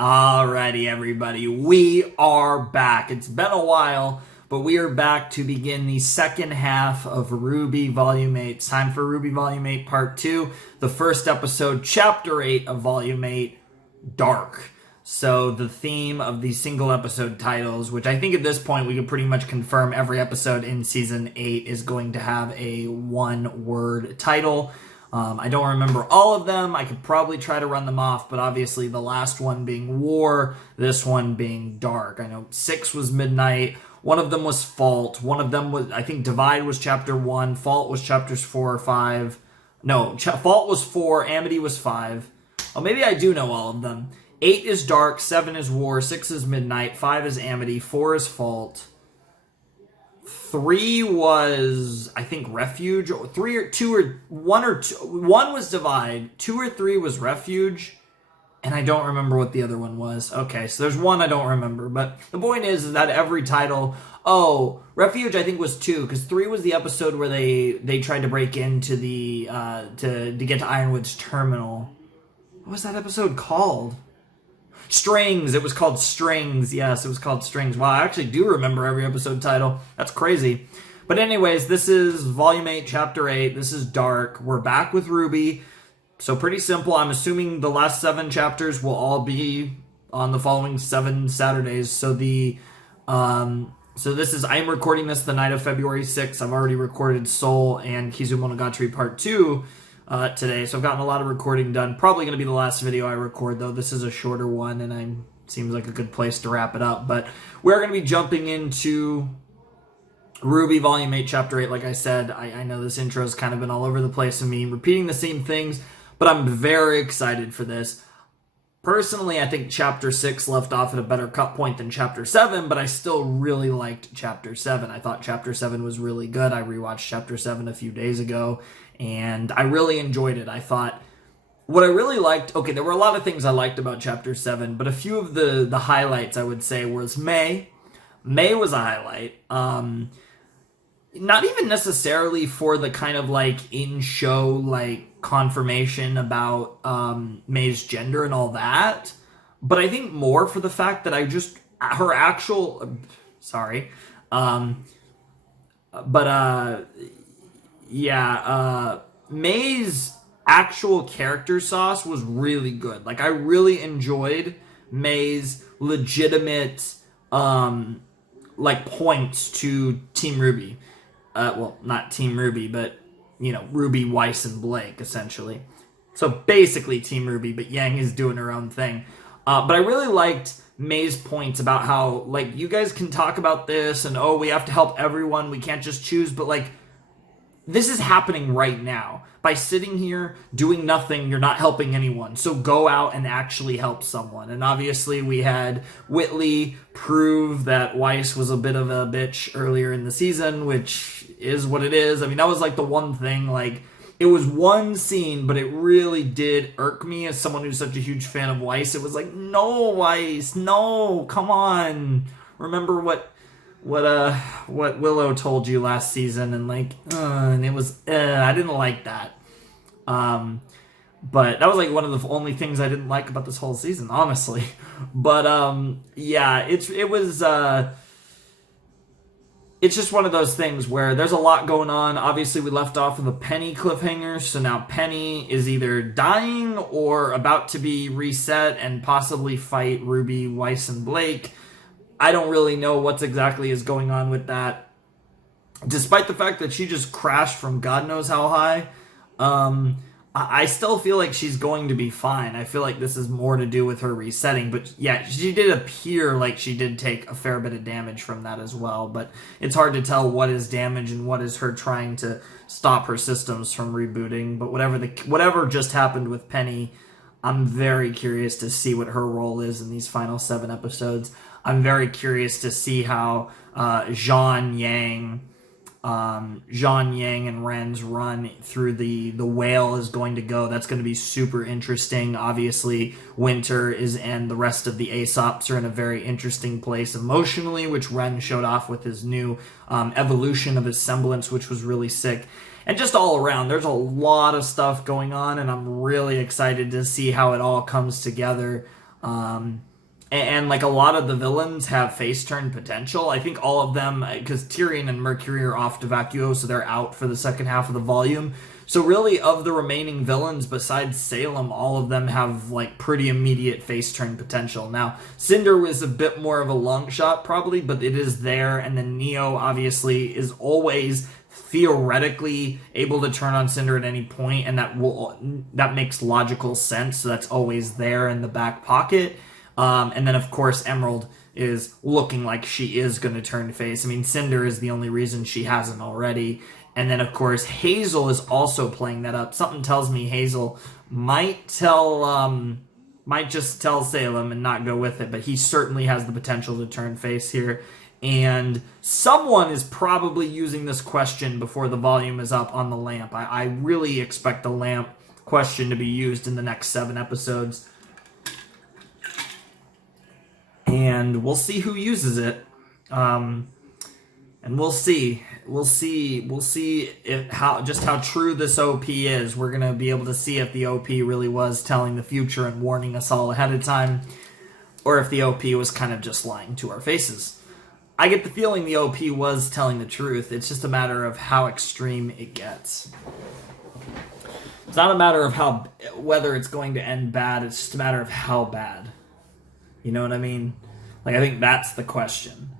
Alrighty, everybody, we are back. It's been a while, but we are back to begin the second half of RWBY Volume 8. It's time for RWBY Volume 8 Part 2, the first episode, Chapter 8 of Volume 8, Dark. So the theme of the single episode titles, which I think at this point we can pretty much confirm every episode in Season 8 is going to have a one-word title. I don't remember all of them. I could probably try to run them off, but obviously the last one being War, this one being Dark. I know 6 was Midnight, one of them was Fault, one of them was, I think Divide was Chapter 1, Fault was Chapters 4 or 5. No, Fault was 4, Amity was 5. Oh, maybe I do know all of them. 8 is Dark, 7 is War, 6 is Midnight, 5 is Amity, 4 is Fault. 3 was, I think, Refuge. 3 or 2 or 1 or 2. 1 was Divide. 2 or 3 was Refuge. And I don't remember what the other one was. Okay, so there's one I don't remember. But the point is that every title... Oh, Refuge I think was 2, because 3 was the episode where they tried to break into the... to get to Ironwood's terminal. What was that episode called? Strings. It was called Strings. Yes, it was called Strings. Wow, I actually do remember every episode title. That's crazy. But anyways, this is Volume 8, Chapter 8. This is Dark. We're back with RWBY. So pretty simple. I'm assuming the last 7 chapters will all be on the following 7 Saturdays. So this is, I'm recording this the night of February 6th. I've already recorded Soul and Kizumonogatari Part 2 today, so I've gotten a lot of recording done. Probably going to be the last video I record, though. This is a shorter one, and seems like a good place to wrap it up. But we're going to be jumping into RWBY Volume 8, Chapter 8. Like I said, I know this intro's kind of been all over the place and me repeating the same things, but I'm very excited for this. Personally, I think Chapter 6 left off at a better cut point than Chapter 7, but I still really liked Chapter 7. I thought Chapter 7 was really good. I rewatched Chapter 7 a few days ago, and I really enjoyed it. I thought what I really liked, okay, there were a lot of things I liked about Chapter 7, but a few of the highlights I would say was May. May was a highlight. Not even necessarily for the kind of like in-show like confirmation about May's gender and all that, but I think more for the fact that her actual May's actual character sauce was really good. Like, I really enjoyed May's legitimate like points to Team RWBY. Well, not Team RWBY, but you know, RWBY, Weiss, and Blake, essentially. So basically Team RWBY, but Yang is doing her own thing. But I really liked May's points about how, like, you guys can talk about this, and, oh, we have to help everyone, we can't just choose, but, like, this is happening right now. By sitting here, doing nothing, you're not helping anyone. So go out and actually help someone. And obviously we had Whitley prove that Weiss was a bit of a bitch earlier in the season, which is what it is. I mean, that was like the one thing, like, it was one scene, but it really did irk me as someone who's such a huge fan of Weiss. It was like, no, Weiss, no, come on. Remember what Willow told you last season, and like, and it was, I didn't like that. But that was like one of the only things I didn't like about this whole season, honestly. But yeah, it's just one of those things where there's a lot going on. Obviously, we left off with a Penny cliffhanger, so now Penny is either dying or about to be reset and possibly fight RWBY, Weiss, and Blake. I don't really know what's exactly is going on with that. Despite the fact that she just crashed from God knows how high, I still feel like she's going to be fine. I feel like this is more to do with her resetting. But yeah, she did appear like she did take a fair bit of damage from that as well. But it's hard to tell what is damage and what is her trying to stop her systems from rebooting. But whatever just happened with Penny, I'm very curious to see what her role is in these final 7 episodes. I'm very curious to see how Jean Yang and Ren's run through the whale is going to go. That's going to be super interesting. Obviously, Winter and the rest of the Aesops are in a very interesting place emotionally, which Ren showed off with his new evolution of his semblance, which was really sick. And just all around, there's a lot of stuff going on, and I'm really excited to see how it all comes together. and like a lot of the villains have face turn potential. I think all of them, because Tyrion and Mercury are off to Vacuo, so they're out for the second half of the volume. So really, of the remaining villains besides Salem, all of them have like pretty immediate face turn potential. Now, Cinder was a bit more of a long shot probably, but it is there. And then Neo obviously is always theoretically able to turn on Cinder at any point, and that makes logical sense. So that's always there in the back pocket. And then, of course, Emerald is looking like she is going to turn face. I mean, Cinder is the only reason she hasn't already. And then, of course, Hazel is also playing that up. Something tells me Hazel might just tell Salem and not go with it, but he certainly has the potential to turn face here. And someone is probably using this question before the volume is up on the lamp. I really expect the lamp question to be used in the next 7 episodes. And we'll see who uses it. And we'll see how true this OP is. We're going to be able to see if the OP really was telling the future and warning us all ahead of time, or if the OP was kind of just lying to our faces. I get the feeling the OP was telling the truth. It's just a matter of how extreme it gets. It's not a matter of whether it's going to end bad. It's just a matter of how bad. You know what I mean? Like, I think that's the question.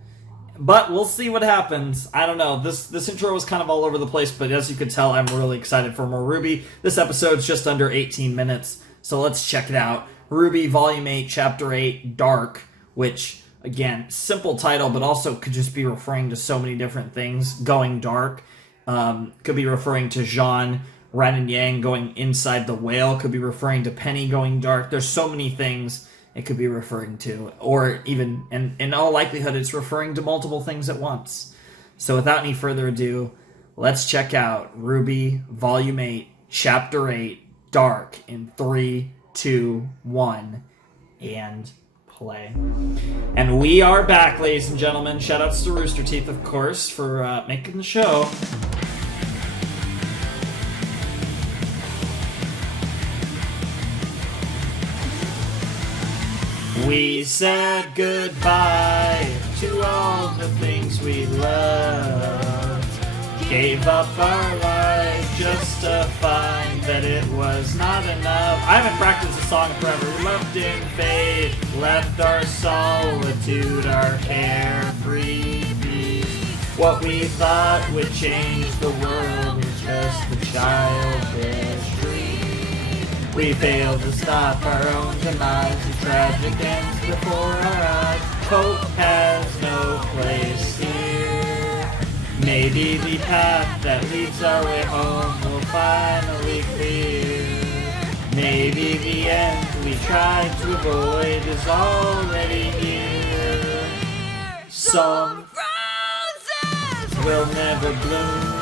But we'll see what happens. I don't know. This intro was kind of all over the place, but as you can tell, I'm really excited for more RWBY. This episode's just under 18 minutes, so let's check it out. RWBY Volume 8, Chapter 8, Dark, which, again, simple title, but also could just be referring to so many different things. Going dark. Could be referring to Jean, Ren and Yang going inside the whale. Could be referring to Penny going dark. There's so many things it could be referring to, or even, and in all likelihood, it's referring to multiple things at once. So without any further ado, let's check out RWBY Volume 8, Chapter 8, Dark, in 3, 2, 1, and play. And we are back, ladies and gentlemen. Shoutouts to Rooster Teeth, of course, for making the show. We said goodbye to all the things we loved. Gave up our life just to find that it was not enough. I haven't practiced the song forever. We loved in faith, left our solitude, our carefree peace. What we thought would change the world was just a childish dream. We failed to stop our own demise. The tragic ends before our eyes. Hope has no place here. Maybe the path that leads our way home will finally clear. Maybe the end we tried to avoid is already here. Some roses will never bloom.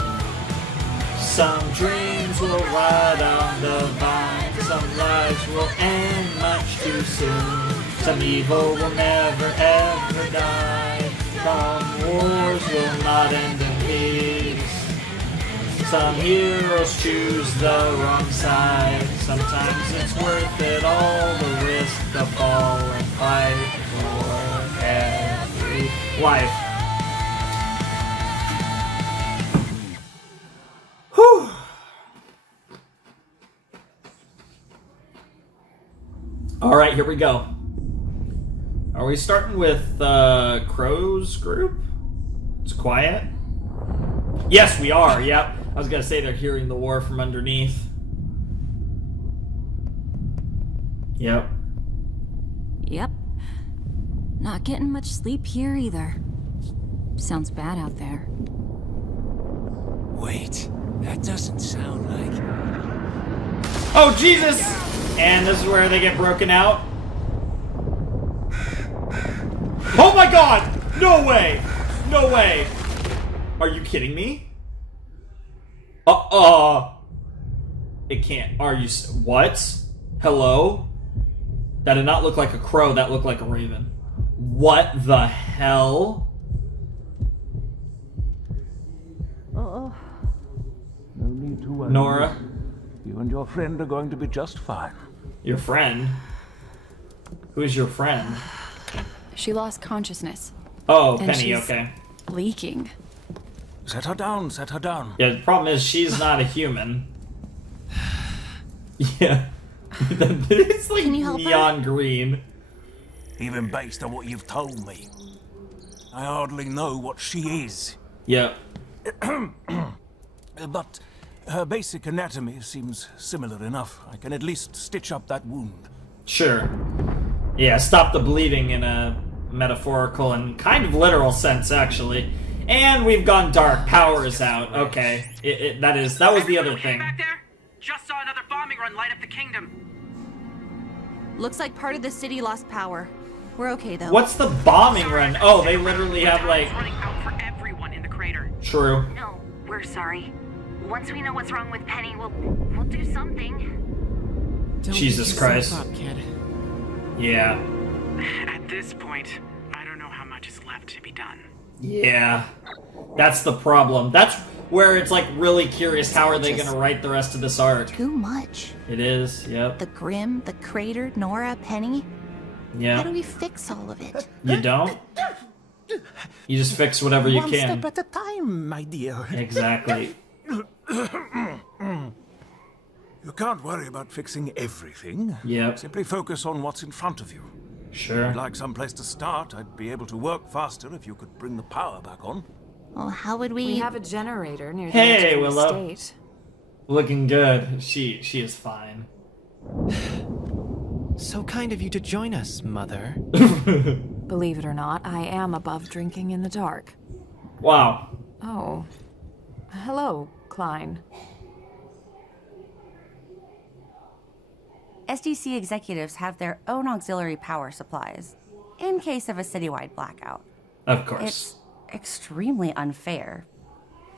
Some dreams will rot on the vine. Some lives will end much too soon. Some evil will never ever die. Some wars will not end in peace. Some heroes choose the wrong side. Sometimes it's worth it all, the risk, the fall, and fight for every life. Whew. All right, here we go. Are we starting with Crow's group? It's quiet. Yes, we are. Yep. I was gonna say they're hearing the war from underneath. Yep. Yep. Not getting much sleep here either. Sounds bad out there. Wait, that doesn't sound like... Oh, Jesus! And this is where they get broken out. Oh my god! No way! No way! Are you kidding me? It can't. Are you... What? Hello? That did not look like a crow. That looked like a raven. What the hell? No need to worry. Nora? You and your friend are going to be just fine. Your friend? Who is your friend? She lost consciousness. Oh, And Penny, she's- okay. Leaking. Set her down, set her down. Yeah, the problem is she's not a human. Yeah. It's like Can you help her? neon green. Even based on what you've told me, I hardly know what she is. Yep. But her basic anatomy seems similar enough. I can at least stitch up that wound. Sure. Yeah, stop the bleeding in a metaphorical and kind of literal sense, actually. And we've gone dark. Power is out. Okay. That was the other thing. Back there? Just saw another bombing run light up the kingdom. Looks like part of the city lost power. We're okay though. What's the bombing run? Oh, they literally have like... Running out for everyone in the crater. True. No, we're sorry. Once we know what's wrong with Penny, we'll do something. Don't Jesus beat Christ. yourself up, kid. Yeah. At this point, I don't know how much is left to be done. Yeah. That's the problem. That's where it's like really curious, how are they going to write the rest of this arc? Too much. It is, yep. The Grim, the Crater, Nora, Penny. How do Yeah. we fix all of it? You don't? You just fix whatever you One can. step at a time, my dear. Exactly. You can't worry about fixing everything. Yep. Simply focus on what's in front of you. Sure. I'd like some place to start. I'd be able to work faster if you could bring the power back on. Well, how would we... We have a generator near the Hey, edge of the Willow. estate. Looking good. She is fine. So kind of you to join us, Mother. Believe it or not, I am above drinking in the dark. Wow. Oh. Hello, Klein. SDC executives have their own auxiliary power supplies in case of a citywide blackout. Of course. It's extremely unfair,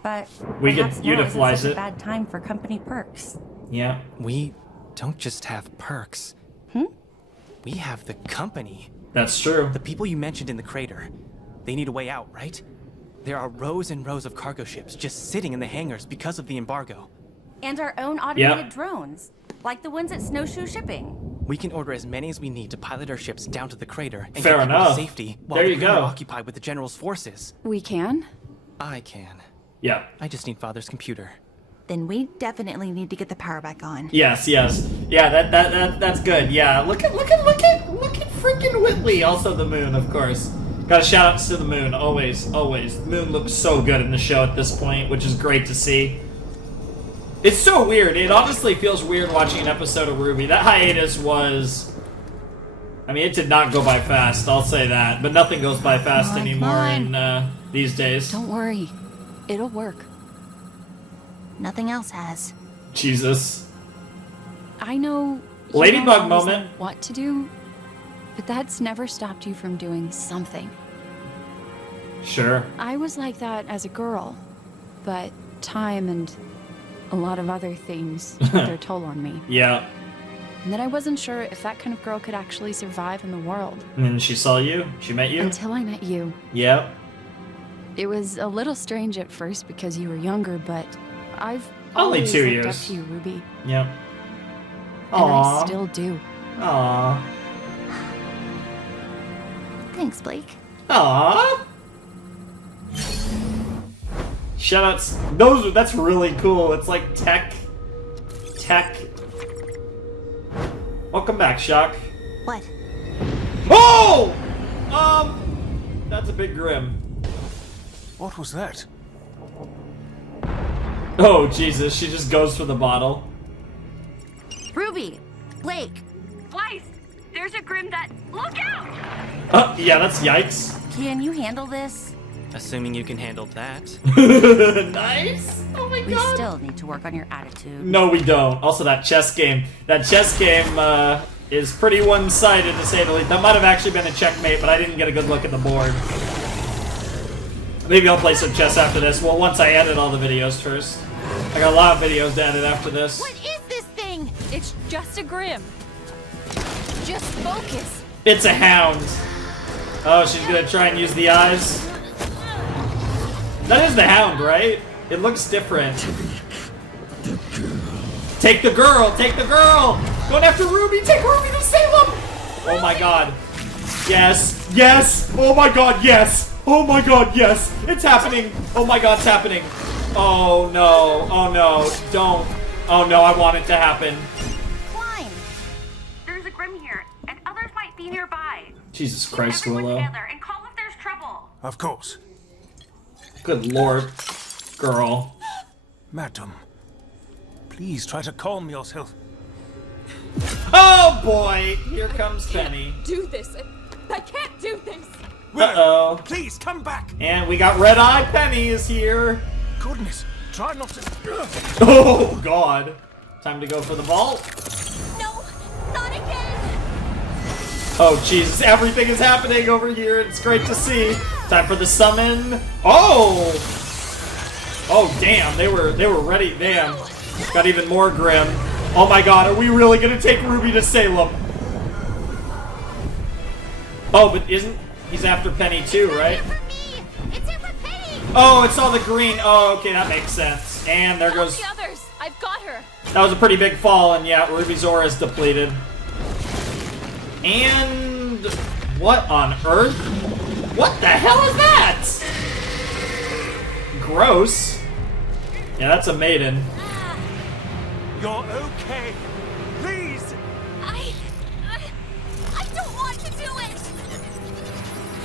but We could perhaps now utilize isn't such it. a bad time for company perks. Yeah. We don't just have perks. We have the company. That's true. The people you mentioned in the crater. They need a way out, right? There are rows and rows of cargo ships just sitting in the hangars because of the embargo. And our own automated Yep. drones, like the ones at Snowshoe Shipping. We can order as many as we need to pilot our ships down to the crater and Fair get people to enough. safety while There the you Grim are go. occupied with the General's forces. We can? I can. Yeah. I just need Father's computer. Then we definitely need to get the power back on. Yes, yes. Yeah, that's good. Yeah. Look at freaking Whitley. Also the moon, of course. Got a shout out to the moon. Always. The moon looks so good in the show at this point, which is great to see. It's so weird. It honestly feels weird watching an episode of RWBY. That hiatus was... I mean, it did not go by fast, I'll say that. But nothing goes by fast Come on, anymore come in these days. Don't worry. It'll work. Nothing else has. Jesus. I know you Ladybug don't always moment. know what to do, but that's never stopped you from doing something. Sure. I was like that as a girl, but time and a lot of other things took their toll on me. Yeah. And then I wasn't sure if that kind of girl could actually survive in the world And then she saw you. She met you. until I met you. Yep. It was a little strange at first because you were younger, but I've Only always 2 looked years. up to you, Ruby, Yep. and I Aww. still do. Aww. Thanks, Blake. Aww. Shoutouts. That's really cool. It's like tech. Welcome back, Shock. What? Oh! That's a big Grim. What was that? Oh, Jesus. She just goes for the bottle. Ruby! Blake! Weiss! There's a Grim that... Look out! Yeah, that's yikes. Can you handle this? Assuming you can handle that. Nice. Oh my We god. still need to work on your attitude. No, we don't. Also, that chess game. Is pretty one-sided, to say the least. That might have actually been a checkmate, but I didn't get a good look at the board. Maybe I'll play some chess after this. Well, once I edit all the videos first. I got a lot of videos to edit after this. What is this thing? It's just a Grim. Just focus. It's a hound. Oh, she's gonna try and use the eyes. That is the hound, right? It looks different. Take the girl! Take the girl! Going after Ruby! Take Ruby to Salem! Oh my god. Yes! Yes! Oh my god, yes! Oh my god, yes! It's happening! Oh my god, it's happening! Oh no, oh no, don't. Oh no, I want it to happen. Climb! There's a Grim here, and others might be nearby. Jesus Christ, Everyone Willow. together and call if there's trouble. Of course. Good lord. Girl. Madam, please try to calm yourself. Oh boy! Here comes Penny. Do this. I can't do this. Uh-oh. Please come back. And we got Red Eye Penny is here. Goodness, try not to. Oh god. Time to go for the vault. No, not again! Oh Jesus, everything is happening over here. It's great to see. Time for the summon. Oh! Oh damn, they were ready. Damn. Got even more grim. Oh my god, are we really gonna take Ruby to Salem? Oh, but isn't he's after Penny too, right? It's here for Penny! Oh, it's all the green. Oh, okay, that makes sense. And there goes. The others. I've got her. That was a pretty big fall, and yeah, Ruby's aura is depleted. And what on earth? What the hell is that? Gross. Yeah, that's a maiden. You're okay. Please. I don't want to do it!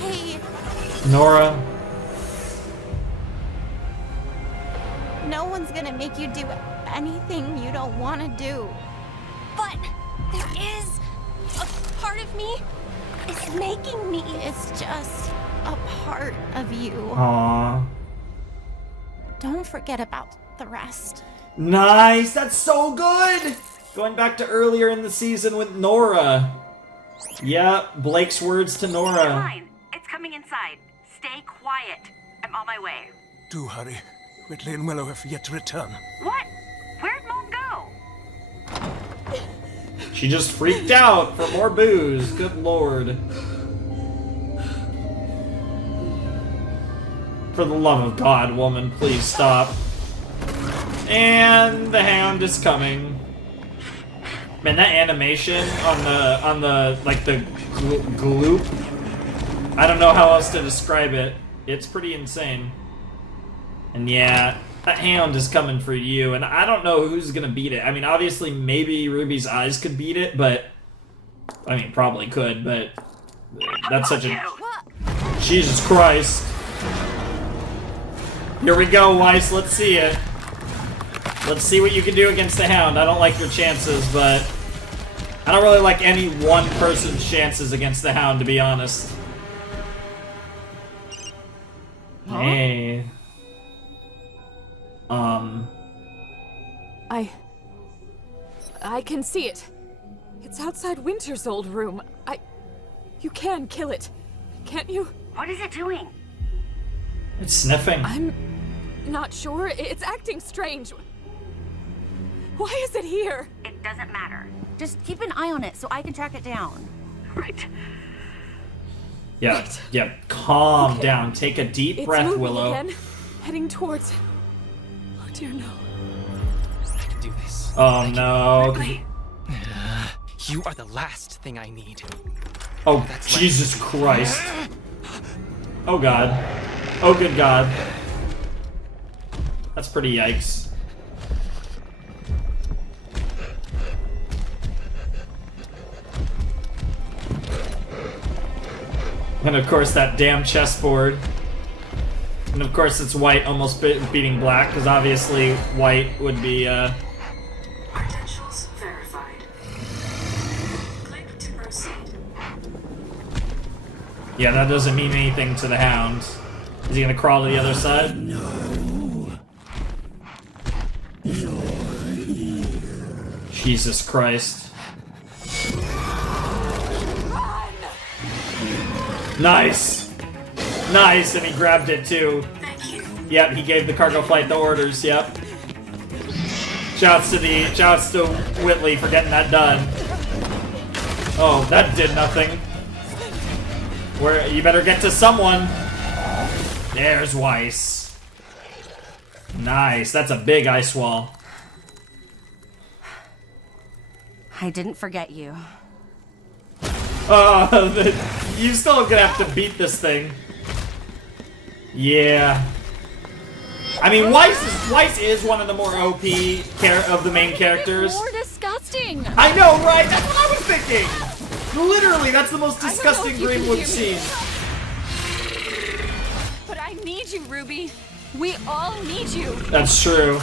Hey, Nora. no one's gonna make you do anything you don't want to do. But there is a part of me. It's making me. It's just a part of you. Aww. Don't forget about the rest. Nice. That's so good. Going back to earlier in the season with Nora. Yeah, Blake's words to Nora. Fine. It's coming inside. Stay quiet. I'm on my way. Do hurry. Whitley and Willow have yet to return. What? Where'd Mom go? She just freaked out for more booze. Good lord. For the love of God, woman, please stop. And the Hound is coming. Man, that animation on the like the gloop. I don't know how else to describe it. It's pretty insane. And yeah, that Hound is coming for you, and I don't know who's gonna beat it. I mean, obviously, maybe Ruby's eyes could beat it, but I mean, probably could, but that's such a Jesus Christ. Here we go, Weiss. Let's see it. Let's see what you can do against the Hound. I don't like your chances, but I don't really like any one person's chances against the Hound, to be honest. Huh? Hey. I can see it. It's outside Winter's old room. You can kill it. Can't you? What is it doing? It's sniffing. I'm not sure. It's acting strange. Why is it here? It doesn't matter. Just keep an eye on it so I can track it down. Right. Yeah, yeah. Calm Okay. down. Take a deep It's breath, moving Willow. again, heading towards. Oh dear, no. I can do this. Oh no. You are the last thing I need. Oh, That's Jesus Christ. Oh god. Oh good god. That's pretty yikes. And of course that damn chessboard. And of course it's white almost beating black, because obviously white would be, Credentials verified. Click to proceed. Yeah, that doesn't mean anything to the Hound. Is he gonna crawl to the other side? Jesus Christ. Nice! Nice, and he grabbed it too. Thank you. Yep, he gave the cargo flight the orders, yep. Shouts to Whitley for getting that done. Oh, that did nothing. Where you better get to someone. There's Weiss. Nice, that's a big ice wall. I didn't forget you. Oh, you still gonna have to beat this thing. Yeah. I mean, Weiss is one of the more OP of the main characters. More disgusting. I know, right? That's what I was thinking. Literally, that's the most disgusting dream we've seen. But I need you, Ruby. We all need you. That's true.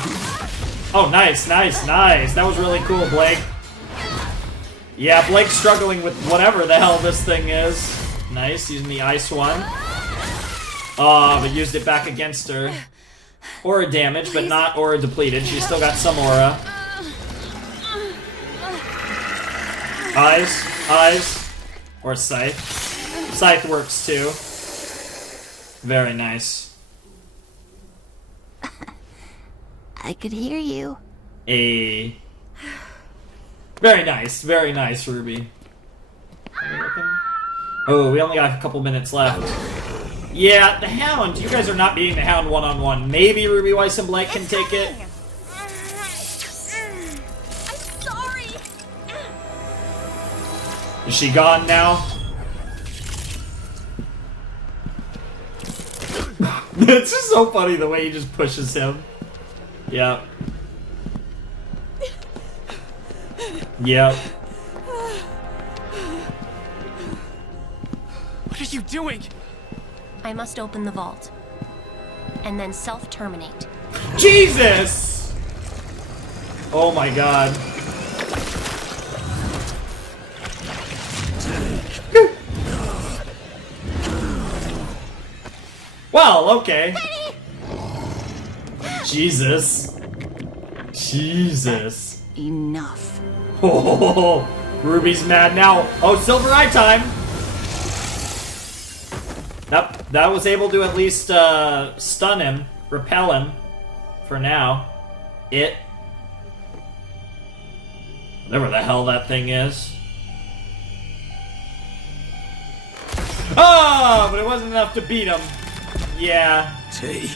Oh, nice. That was really cool, Blake. Yeah, Blake's struggling with whatever the hell this thing is. Nice, using the ice one. Oh, but used it back against her. Aura damage, but not aura depleted. She's still got some aura. Eyes. Or Scythe. Scythe works too. Very nice. I could hear you. Very nice, Ruby. Oh, we only got a couple minutes left. Yeah, the Hound. You guys are not beating the Hound one-on-one. Maybe Ruby, Weiss, and Blake can take it. I'm sorry. Is she gone now? It's just so funny the way he just pushes him. Yep. Yep. What are you doing? I must open the vault. And then self-terminate. Jesus! Oh my god. Well, okay. Jesus. Enough. Oh, Ruby's mad now. Oh, Silver Eye time. That was able to at least stun him, repel him, for now. Whatever the hell that thing is. Oh, but it wasn't enough to beat him. Yeah. Take.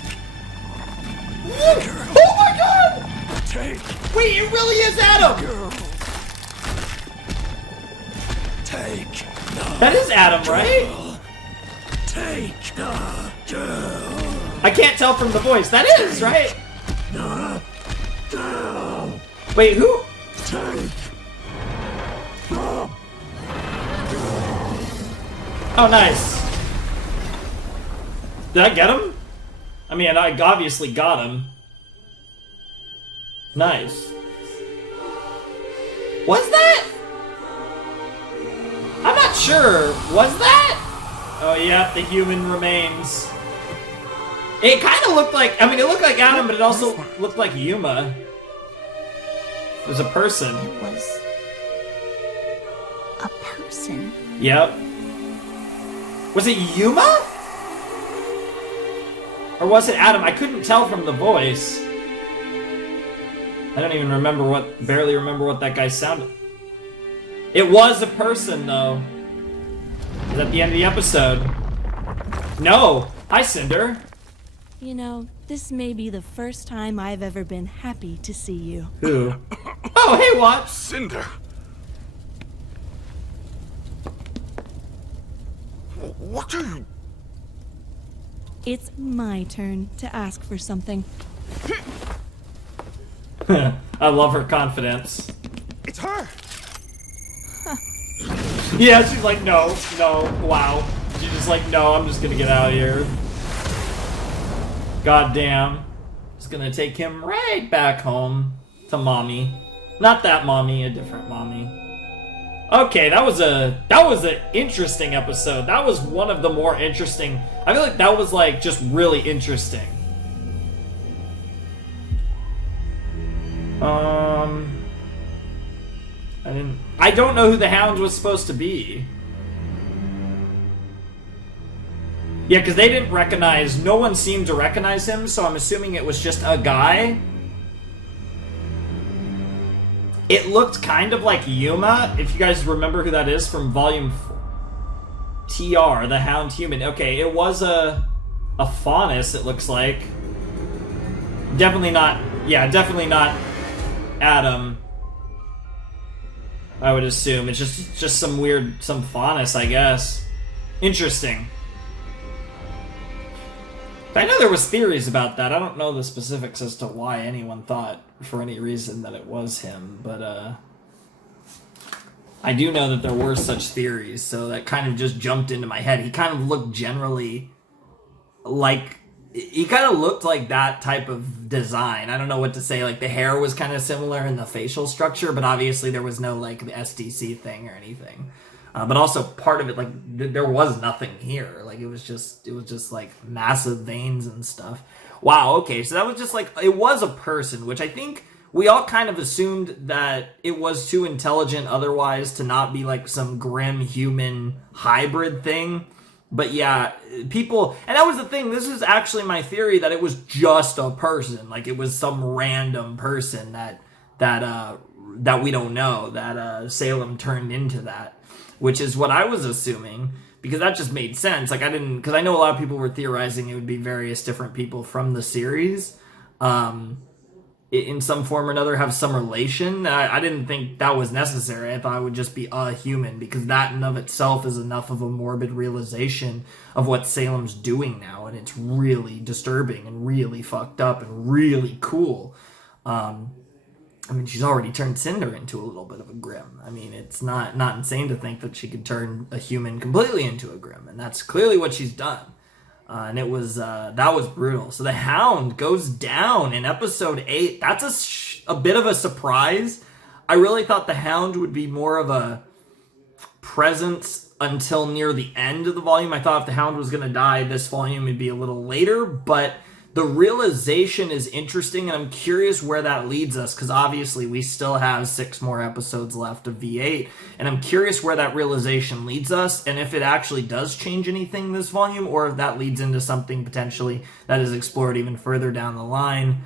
Oh my god! Take. Wait, it really is Adam! Girl. Take. That is Adam, right? Take the girl. I can't tell from the voice. That is, right? The girl. Wait, who? Take. Oh, nice. Did I get him? I mean, I obviously got him. Nice. Was that? I'm not sure. Was that? Oh, yeah, the human remains. It kind of looked like, I mean, it looked like Adam, but it also looked like Yuma. It was a person. It was a person. Yep. Was it Yuma? Or was it Adam? I couldn't tell from the voice. I don't even barely remember what that guy sounded. It was a person, though. It was at the end of the episode. No! Hi, Cinder. You know, this may be the first time I've ever been happy to see you. Who? Oh, hey, Watts! Cinder. What are you? It's my turn to ask for something. I love her confidence. It's her. Yeah, she's like, no, wow. She's just like, no, I'm just gonna get out of here. God damn. Just gonna take him right back home to mommy. Not that mommy, a different mommy. Okay, that was an interesting episode. That was one of the more interesting. I feel like that was like just really interesting. I don't know who the Hound was supposed to be. Yeah, because they didn't recognize, no one seemed to recognize him, so I'm assuming it was just a guy. It looked kind of like Yuma, if you guys remember who that is from Volume 4. TR, the Hound Human. Okay, it was a Faunus, it looks like. Definitely not Adam. I would assume. It's just some Faunus, I guess. Interesting. I know there was theories about that. I don't know the specifics as to why anyone thought for any reason that it was him, but I do know that there were such theories, so that kind of just jumped into my head. He kind of looked generally like... He kind of looked like that type of design. I don't know what to say. Like, the hair was kind of similar in the facial structure, but obviously there was no, like, the SDC thing or anything. But also part of it, like, there was nothing here. Like, it was just like massive veins and stuff. Wow, okay, so that was just like, it was a person, which I think we all kind of assumed that it was too intelligent otherwise to not be like some grim human hybrid thing. But yeah, people, and that was the thing, this is actually my theory, that it was just a person. Like, it was some random person that we don't know, that Salem turned into that. Which is what I was assuming, because that just made sense. Like, because I know a lot of people were theorizing it would be various different people from the series, in some form or another, have some relation. I didn't think that was necessary. I thought it would just be a human, because that in of itself is enough of a morbid realization of what Salem's doing now, and it's really disturbing and really fucked up and really cool. I mean, she's already turned Cinder into a little bit of a Grimm. I mean, it's not insane to think that she could turn a human completely into a Grimm, and that's clearly what she's done. And it was that was brutal. So the Hound goes down in episode 8. That's a bit of a surprise. I really thought the Hound would be more of a presence until near the end of the volume. I thought if the Hound was going to die, this volume would be a little later, but the realization is interesting, and I'm curious where that leads us, because obviously we still have 6 more episodes left of V8, and I'm curious where that realization leads us, and if it actually does change anything this volume, or if that leads into something potentially that is explored even further down the line.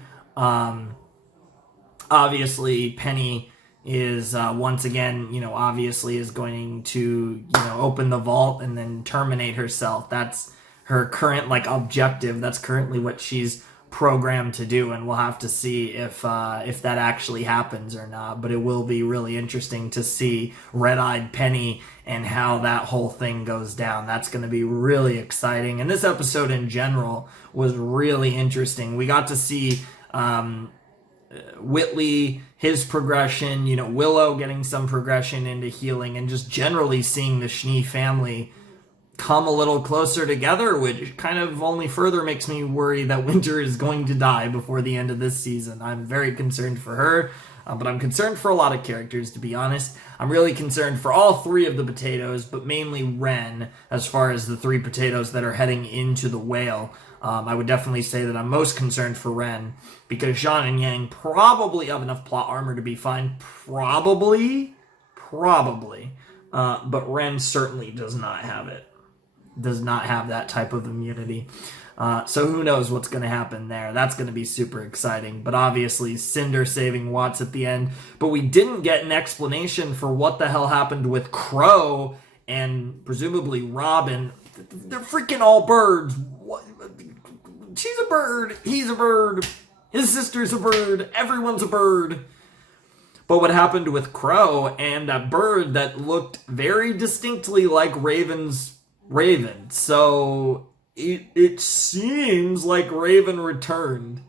Obviously, Penny is once again, obviously is going to, open the vault and then terminate herself. That's her current objective. That's currently what she's programmed to do, and we'll have to see if that actually happens or not. But it will be really interesting to see Red-Eyed Penny and how that whole thing goes down. That's going to be really exciting. And this episode in general was really interesting. We got to see Whitley, his progression, Willow getting some progression into healing, and just generally seeing the Schnee family come a little closer together, which kind of only further makes me worry that Winter is going to die before the end of this season. I'm very concerned for her, but I'm concerned for a lot of characters, to be honest. I'm really concerned for all 3 of the potatoes, but mainly Ren, as far as the 3 potatoes that are heading into the whale. I would definitely say that I'm most concerned for Ren, because Jean and Yang probably have enough plot armor to be fine. Probably. But Ren certainly does not have it. Does not have that type of immunity. So who knows what's going to happen there. That's going to be super exciting. But obviously, Cinder saving Watts at the end. But we didn't get an explanation for what the hell happened with Crow and presumably Robin. They're freaking all birds. What? She's a bird. He's a bird. His sister's a bird. Everyone's a bird. But what happened with Crow and a bird that looked very distinctly like Raven's Raven. So it seems like Raven returned.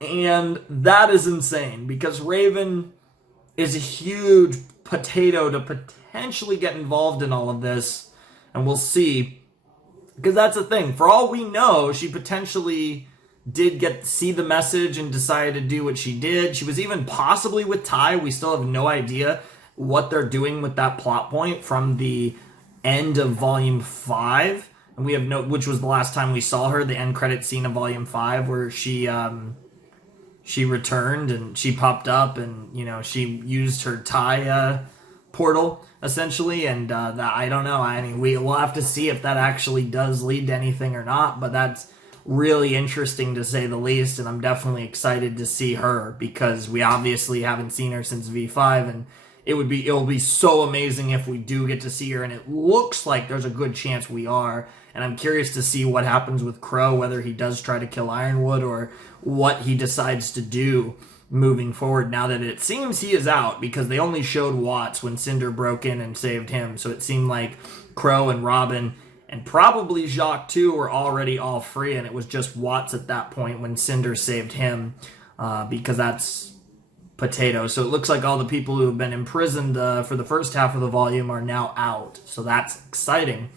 And that is insane, because Raven is a huge potato to potentially get involved in all of this. And we'll see. Because that's the thing. For all we know, she potentially did see the message and decided to do what she did. She was even possibly with Ty. We still have no idea what they're doing with that plot point from the end of Volume 5. And we have which was the last time we saw her, the end credit scene of Volume 5, where she returned and she popped up and, she used her Ty portal, essentially. And I don't know. I mean, we'll have to see if that actually does lead to anything or not. But that's really interesting, to say the least. And I'm definitely excited to see her, because we obviously haven't seen her since V5. And it'll be so amazing if we do get to see her. And it looks like there's a good chance we are. And I'm curious to see what happens with Crow, whether he does try to kill Ironwood or what he decides to do moving forward, now that it seems he is out, because they only showed Watts when Cinder broke in and saved him. So it seemed like Crow and Robin and probably Jacques too were already all free, and it was just Watts at that point when Cinder saved him, because that's Potato. So it looks like all the people who have been imprisoned for the first half of the volume are now out, so that's exciting.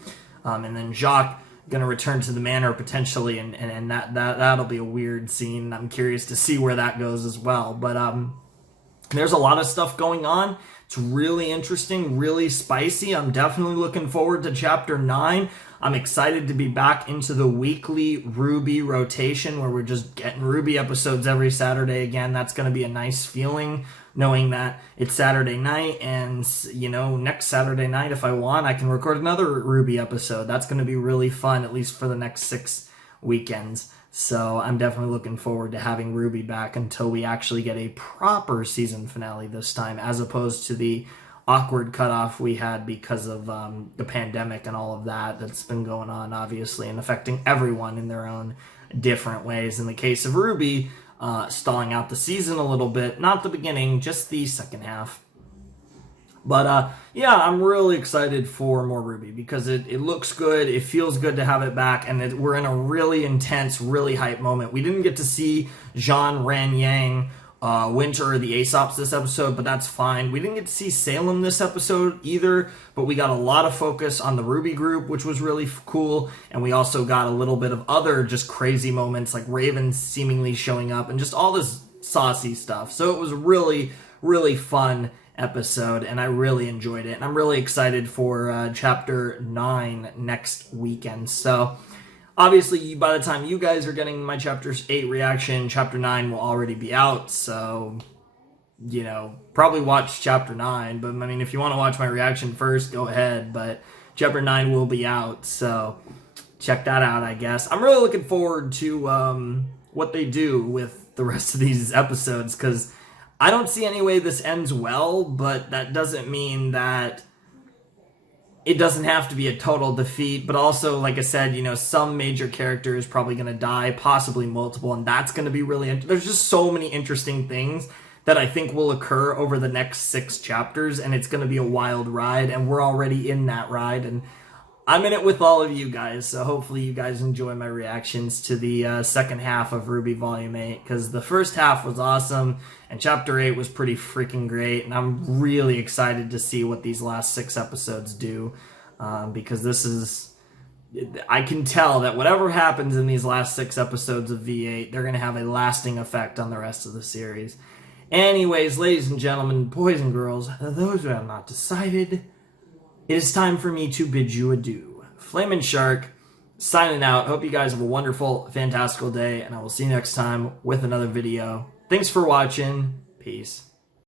And then Jacques gonna return to the manor potentially, and that'll be a weird scene. I'm curious to see where that goes as well. But there's a lot of stuff going on. It's really interesting, really spicy. I'm definitely looking forward to chapter 9. I'm excited to be back into the weekly RWBY rotation where we're just getting RWBY episodes every Saturday again. That's going to be a nice feeling, knowing that it's Saturday night, and, you know, next Saturday night, if I want, I can record another RWBY episode. That's going to be really fun, at least for the next 6 weekends. So I'm definitely looking forward to having RWBY back until we actually get a proper season finale this time, as opposed to the awkward cutoff we had because of the pandemic and all of that that's been going on, obviously, and affecting everyone in their own different ways. In the case of RWBY, stalling out the season a little bit, not the beginning, just the second half. But yeah, I'm really excited for more RWBY because it looks good, it feels good to have it back, and we're in a really intense, really hype moment. We didn't get to see Jean, Ran Yang, Winter, or the Aesops this episode, but that's fine. We didn't get to see Salem this episode either, but we got a lot of focus on the RWBY group, which was really cool, and we also got a little bit of other just crazy moments, like Raven seemingly showing up, and just all this saucy stuff. So it was really, really fun episode, and I really enjoyed it, and I'm really excited for chapter 9 next weekend. So obviously, by the time you guys are getting my chapter 8 reaction, chapter 9 will already be out, so, you know, probably watch chapter 9, but, I mean, if you want to watch my reaction first, go ahead, but chapter 9 will be out, so check that out, I guess. I'm really looking forward to what they do with the rest of these episodes, because I don't see any way this ends well, but that doesn't mean that it doesn't have to be a total defeat, but also, like I said, you know, some major character is probably going to die, possibly multiple, and that's going to be really there's just so many interesting things that I think will occur over the next 6 chapters, and it's going to be a wild ride, and we're already in that ride, and I'm in it with all of you guys, so hopefully you guys enjoy my reactions to the second half of RWBY Volume 8, because the first half was awesome, and Chapter 8 was pretty freaking great, and I'm really excited to see what these last 6 episodes do, because this is... I can tell that whatever happens in these last 6 episodes of V8, they're going to have a lasting effect on the rest of the series. Anyways, ladies and gentlemen, boys and girls, those who have not decided... it is time for me to bid you adieu. Flamin' Shark, signing out. Hope you guys have a wonderful, fantastical day, and I will see you next time with another video. Thanks for watching. Peace.